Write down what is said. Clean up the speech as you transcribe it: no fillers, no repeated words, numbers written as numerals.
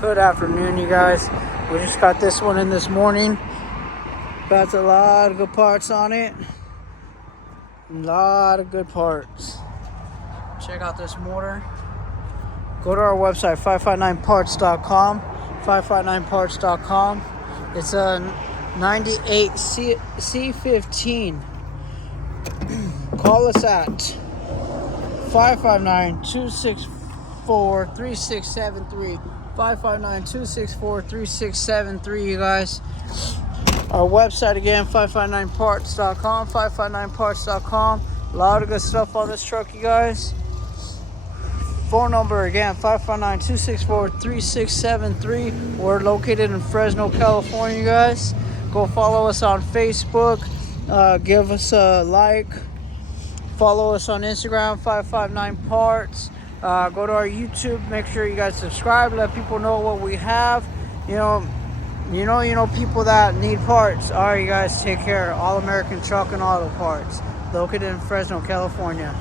Good afternoon, you guys. We just got this one in this morning. Got a lot of good parts on it. A lot of good parts. Check out this motor. Go to our website, 559parts.com. 559parts.com. It's a 98 C15. Call us at 559-264-3673. 559-264-3673, you guys. Our website again, 559parts.com. 559parts.com. A lot of good stuff on this truck, you guys. Phone number again, 559-264-3673. We're located in Fresno, California, you guys. Go follow us on Facebook. Give us a like. Follow us on Instagram, 559parts. Go to our YouTube. Make sure you guys subscribe. Let people know what we have. You know people that need parts. All right, you guys, take care. All American Truck and Auto Parts, located in Fresno, California.